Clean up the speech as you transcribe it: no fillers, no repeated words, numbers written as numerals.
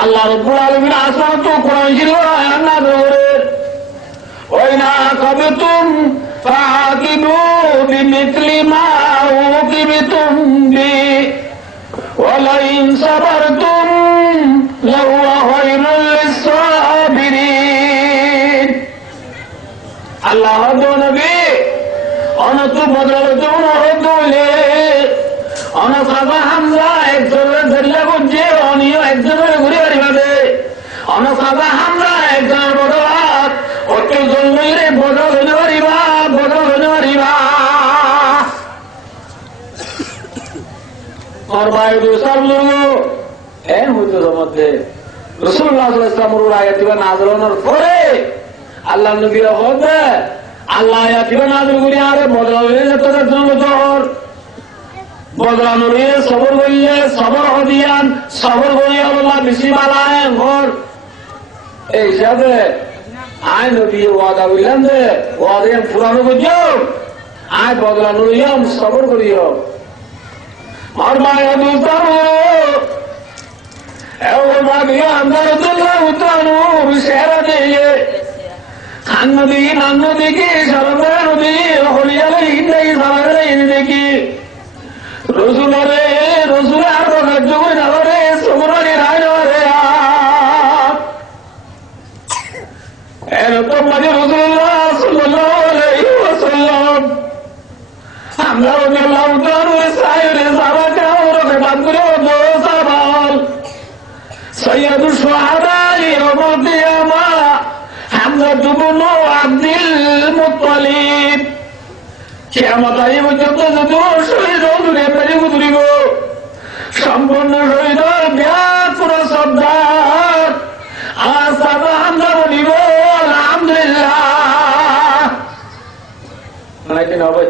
আল্লাহ রাব্বুল আলামিন আসমান তো কোরআন ছিল আয়াত না ধরে ওই না কবে তুম ফাকিবু বিমিথলি মা উকিবিতুম বি ওয়ালা ইন সাবারতুম লাহুয়া খায়রুল লিস-সাবিরিন। আল্লাহ নবী অনতু বদলতুন হদুলে অনসাবা হামজা একজনের ধরলে বুঝে অনিও একজনের ঘুরে বাড়িবাদে অনসাবা হামজা একজনের বদলাত অতি জন্মে বদল হইতে পারিবা বদল হইতে পারিবা और भाई दूसरा लोगों एन हुजूर मध्य রাসূলুল্লাহ সাল্লাল্লাহু আলাইহি ওয়াসাল্লামের আয়াতিবা নাযিল হওয়ার পরে আল্লাহ নবী বলে আল্লাহ আয়াতিবা নাযিল করে আরে বদলালে তোদের জন্য তোর বদলানোরে সবর করিয়ে সবর হদিয়ান সবর করিয়ে আল্লাহ বেশি বালায় ঘর এই হিসাবে আয় নবী ওয়াদা বললেন যে ওয়াদা পুরানো বুঝো আয় বদলানোর নিয়ম সবর করিও और माया दूसरो और माया अंदर दूसरा उतारो शहर दिए खान नदी नान नदी की शरदा नदी होलियाले नहीं सारे देखी रसूलरे रसूल आर राज्य को नवरे सुमरनी राय रे तो मजे रसूलुल्लाह सल्लल्लाहु अलैहि वसल्लम আমরা আল্লাহ উতারো সাইরে সাবাকা ওরে বান্দরে দোসাবাল সাইয়্যিদুশ শুহাদা ইয়াউমুল কিয়ামা হামজা ইবনে আব্দুল মুত্তালিব কিয়ামত আই পর্যন্ত যত শহীদ হলে পেরে গুজরিব সম্পূর্ণ শহীদ ব্যাকুল সর্দার আসাবা হামজা বলিব আলহামদুলিল্লাহ নাকি না ভাই